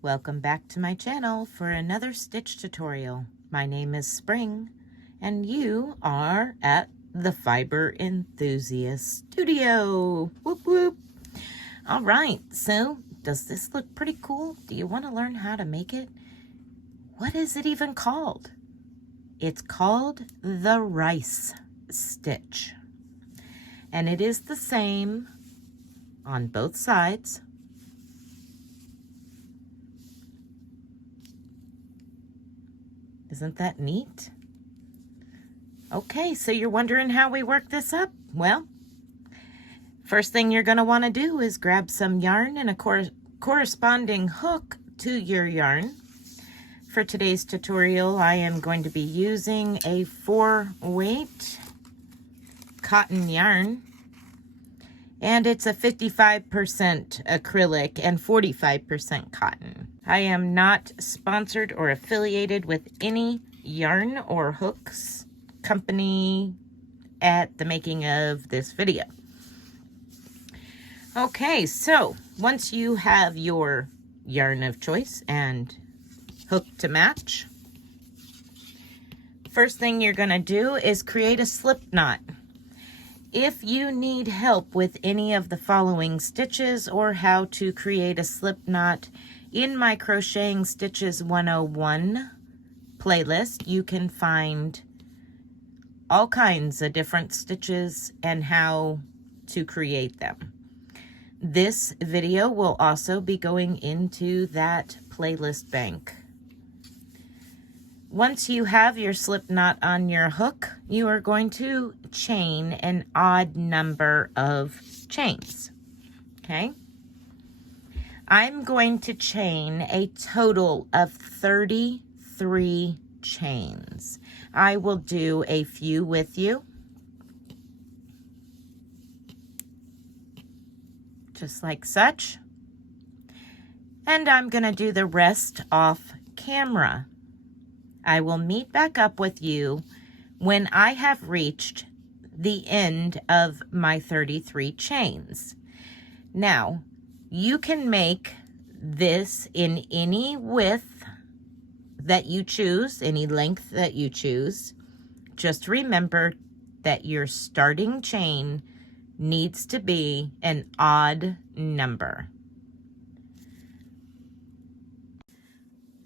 Welcome back to my channel for another stitch tutorial. My name is Spring and you are at the Fiber Enthusiast Studio. Whoop whoop. All right, so does this look pretty cool? Do you want to learn how to make it? What is it even called? It's called the rice stitch. And it is the same on both sides. Isn't that neat? Okay, so you're wondering how we work this up? Well, first thing you're going to want to do is grab some yarn and a corresponding hook to your yarn. For today's tutorial, I am going to be using a 4-weight cotton yarn, and it's a 55% acrylic and 45% cotton. I am not sponsored or affiliated with any yarn or hooks company at the making of this video. Okay, so once you have your yarn of choice and hook to match, first thing you're going to do is create a slip knot. If you need help with any of the following stitches or how to create a slip knot in my Crocheting Stitches 101 playlist, you can find all kinds of different stitches and how to create them. This video will also be going into that playlist bank. Once you have your slip knot on your hook, you are going to chain an odd number of chains. Okay? I'm going to chain a total of 33 chains. I will do a few with you, just like such. And I'm going to do the rest off camera. I will meet back up with you when I have reached the end of my 33 chains. Now, you can make this in any width that you choose, any length that you choose. Just remember that your starting chain needs to be an odd number.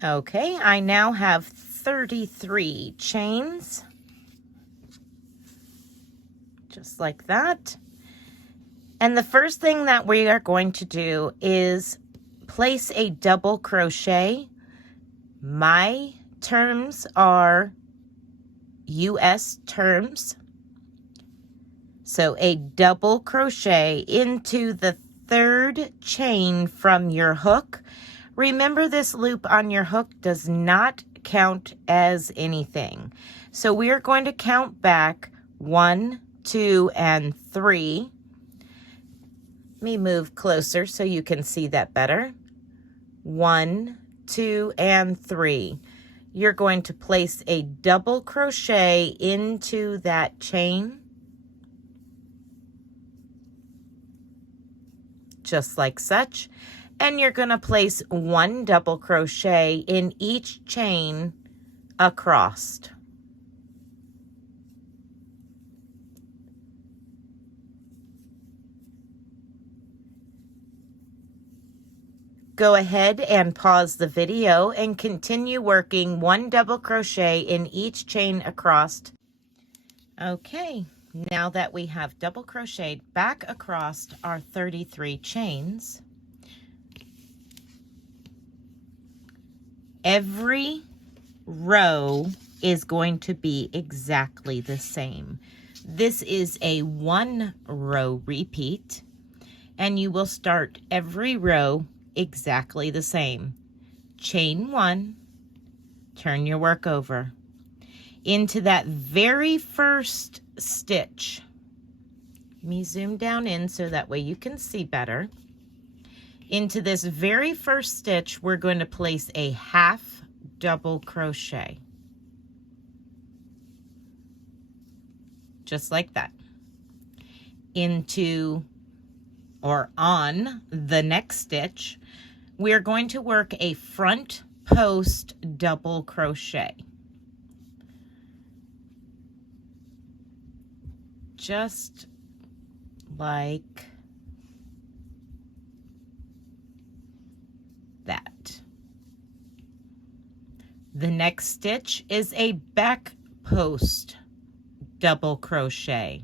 Okay, I now have 33 chains, just like that. And the first thing that we are going to do is place a double crochet. My terms are US terms. So a double crochet into the third chain from your hook. Remember, this loop on your hook does not count as anything. So we are going to count back 1, 2, and 3. Let me move closer so you can see that better. 1, 2, and 3. You're going to place a double crochet into that chain, just like such. And you're going to place 1 double crochet in each chain across. Go ahead and pause the video and continue working 1 double crochet in each chain across. Okay, now that we have double crocheted back across our 33 chains, every row is going to be exactly the same. This is a 1-row repeat, and you will start every row exactly the same. Chain 1, turn your work over. Into that very first stitch, let me zoom down in so that way you can see better. Into this very first stitch, we're going to place a half double crochet. Just like that. Into or on the next stitch, we're going to work a front post double crochet. Just like that. The next stitch is a back post double crochet.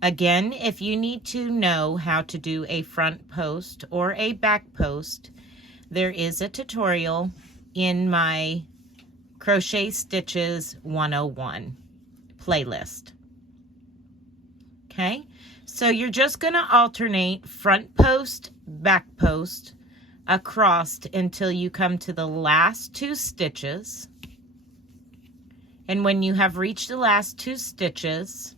Again, if you need to know how to do a front post or a back post, there is a tutorial in my Crochet Stitches 101 playlist. Okay, so you're just going to alternate front post, back post across until you come to the last 2 stitches. And when you have reached the last 2 stitches,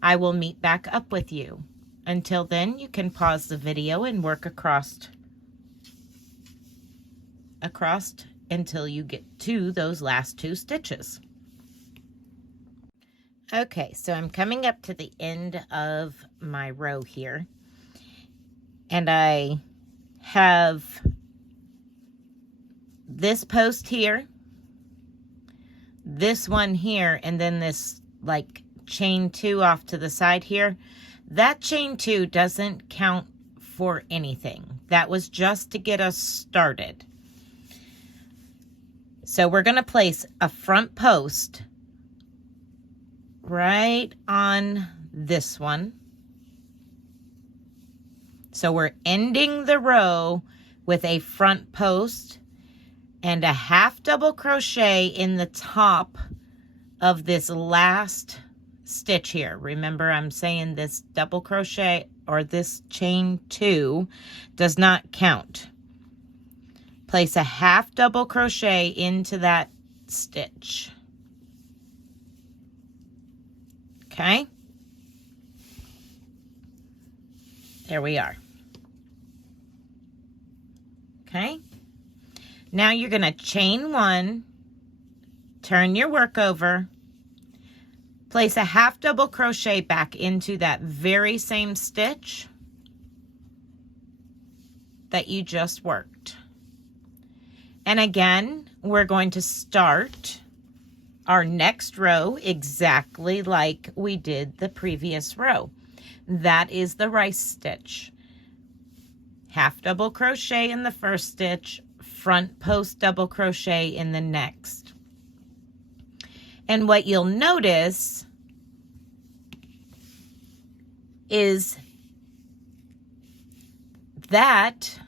I will meet back up with you. Until then, you can pause the video and work across until you get to those last 2 stitches. Okay, so I'm coming up to the end of my row here, and I have this post here, this one here, and then this like chain 2 off to the side here. That chain 2 doesn't count for anything. That was just to get us started. So we're going to place a front post right on this one. So we're ending the row with a front post and a half double crochet in the top of this last stitch here. Remember, I'm saying this double crochet or this chain 2 does not count. Place a half double crochet into that stitch. Okay, there we are. Okay, now you're going to chain 1, turn your work over, place a half double crochet back into that very same stitch that you just worked. And again, we're going to start our next row exactly like we did the previous row. That is the rice stitch. Half double crochet in the first stitch, front post double crochet in the next. And what you'll notice is that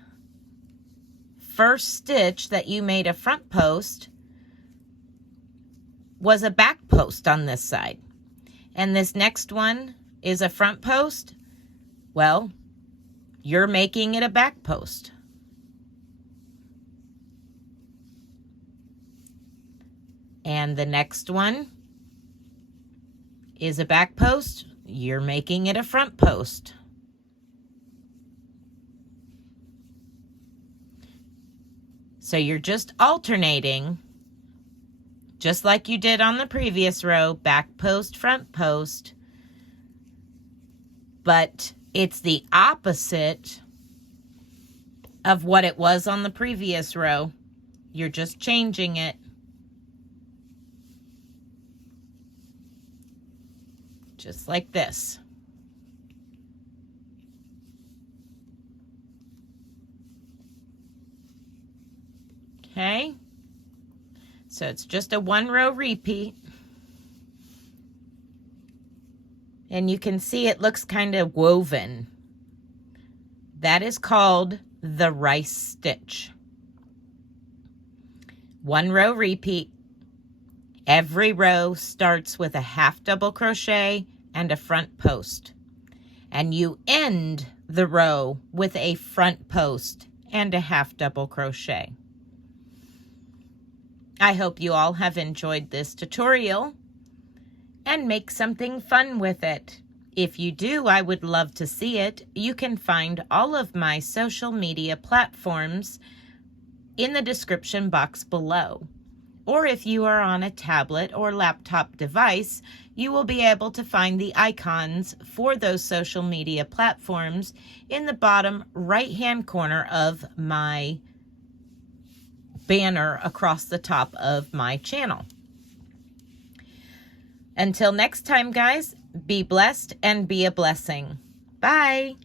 first stitch that you made a front post was a back post on this side. And this next one is a front post. Well, you're making it a back post. And the next one is a back post. You're making it a front post. So you're just alternating, just like you did on the previous row, back post, front post. But it's the opposite of what it was on the previous row. You're just changing it. Just like this. Okay, so it's just a 1 row repeat. And you can see it looks kind of woven. That is called the rice stitch. 1 row repeat. Every row starts with a half double crochet and a front post. And you end the row with a front post and a half double crochet. I hope you all have enjoyed this tutorial and make something fun with it. If you do, I would love to see it. You can find all of my social media platforms in the description box below. or if you are on a tablet or laptop device, you will be able to find the icons for those social media platforms in the bottom right-hand corner of my banner across the top of my channel. Until next time, guys, be blessed and be a blessing. Bye.